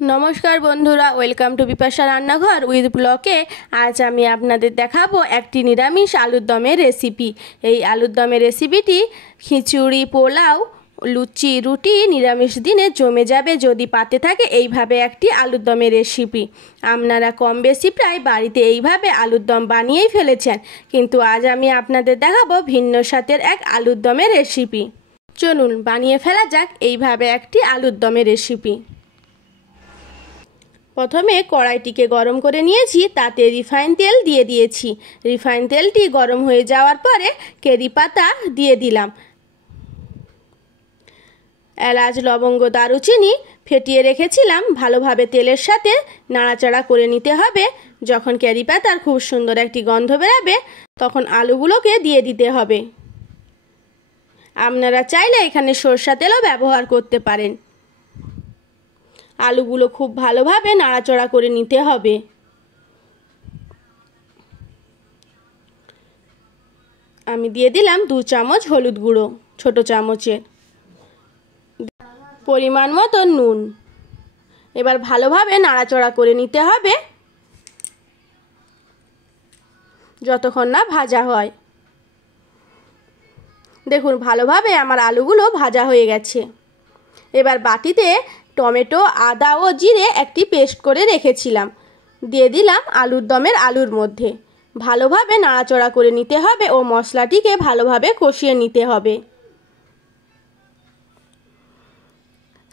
নমস্কার বন্ধুরা, welcome to Bipasha রান্নাঘর উইথ ব্লকে। আজ আমি আপনাদের দেখাবো একটি নিরামিষ আলুর দমের রেসিপি। এই আলুর দমের রেসিপিটি খিচুড়ি, পোলাও, লুচি, রুটি নিরামিষ দিনে জমে যাবে যদি পাতে থাকে এইভাবে একটি আলুর দমের রেসিপি। আপনারা কম বেশি প্রায় বাড়িতে এইভাবে আলুর দম বানিয়েই ফেলেছেন, কিন্তু আজ আমি আপনাদের দেখাবো ভিন্ন স্বাদের এক আলুর দমের রেসিপি। চলুন বানিয়ে ফেলা যাক এইভাবে একটি আলুর দমের রেসিপি। প্রথমে কড়াইটিকে গরম করে নিয়েছি, তাতে রিফাইন তেল দিয়ে দিয়েছি। রিফাইন তেলটি গরম হয়ে যাওয়ার পরে কারি পাতা দিয়ে দিলাম। এলাচ, লবঙ্গ, দারুচিনি ফেটিয়ে রেখেছিলাম, ভালোভাবে তেলের সাথে নাড়াচাড়া করে নিতে হবে। যখন কারি পাতার খুব সুন্দর একটি গন্ধ বেরাবে তখন আলুগুলোকে দিয়ে দিতে হবে। আপনারা চাইলে এখানে সরষা তেলও ব্যবহার করতে পারেন। আলুগুলো খুব ভালোভাবে নাড়াচাড়া করে নিতে হবে। আমি দিয়ে দিলাম 2 চামচ হলুদ গুঁড়ো, ছোট চামচের, পরিমাণ মতো নুন। এবার ভালোভাবে নাড়াচাড়া করে নিতে হবে যতক্ষণ না ভাজা হয়। দেখুন ভালোভাবে আমার আলুগুলো ভাজা হয়ে গেছে। এবার বাটিতে টমেটো, আদা ও জিরে একটি পেস্ট করে রেখেছিলাম দিয়ে দিলাম আলুর দমের আলুর মধ্যে। ভালোভাবে নাড়াচাড়া করে নিতে হবে ও মশলাটিকে ভালোভাবে কষিয়ে নিতে হবে।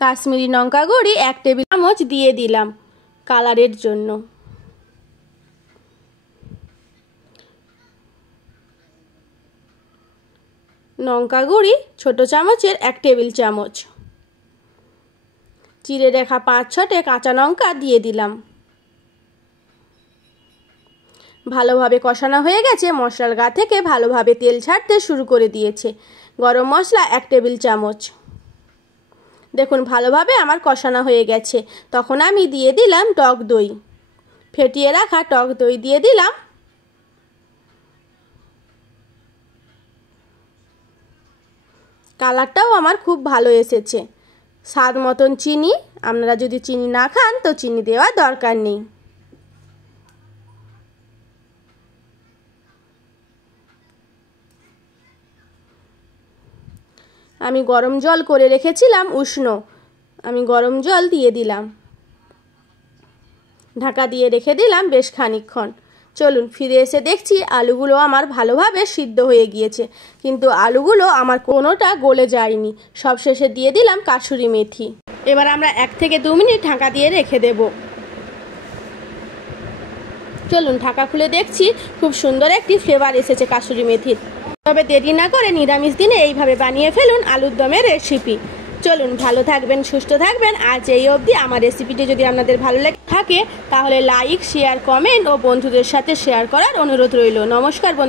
কাশ্মীরি লঙ্কা গুঁড়ি 1 টেবিল চামচ দিয়ে দিলাম কালারের জন্য। লঙ্কা গুঁড়ি ছোট চামচের 1 টেবিল চামচ। চিড়ে রাখা 5-6টে কাঁচা লঙ্কা দিয়ে দিলাম। ভালোভাবে কষানো হয়ে গেছে। মশলার গা থেকে ভালোভাবে তেল ছাড়তে শুরু করে দিয়েছে। গরম মশলা 1 টেবিল চামচ। দেখুন ভালোভাবে আমার কষানো হয়ে গেছে। তখন আমি দিয়ে দিলাম টক দই, ফেটিয়ে রাখা টক দই দিয়ে দিলাম। কালারটাও আমার খুব ভালো এসেছে। স্বাদ মতন চিনি, আপনারা যদি চিনি না খান তো চিনি দেওয়ার দরকার নেই। আমি গরম জল করে রেখেছিলাম উষ্ণ, আমি গরম জল দিয়ে দিলাম। ঢাকা দিয়ে রেখে দিলাম বেশ খানিকক্ষণ। চলুন ফিরে এসে দেখছি আলুগুলো আমার ভালোভাবে সিদ্ধ হয়ে গিয়েছে, কিন্তু আলুগুলো আমার কোনোটা গলে যায়নি। সবশেষে দিয়ে দিলাম কাসুরি মেথি। এবার আমরা 1 থেকে 2 মিনিট ঢাকা দিয়ে রেখে দেব। চলুন ঢাকা খুলে দেখছি খুব সুন্দর একটি ফ্লেভার এসেছে কাসুরি মেথির। তবে দেরি না করে নিরামিষ দিনে এইভাবে বানিয়ে ফেলুন আলুর দমের রেসিপি। চলুন ভালো থাকবেন, সুস্থ থাকবেন। আজ এই অবধি। আমার রেসিপিটি যদি আপনাদের ভালো লেগে থাকে তাহলে লাইক, শেয়ার, কমেন্ট ও বন্ধুদের সাথে শেয়ার করার অনুরোধ রইল। নমস্কার বন্ধু।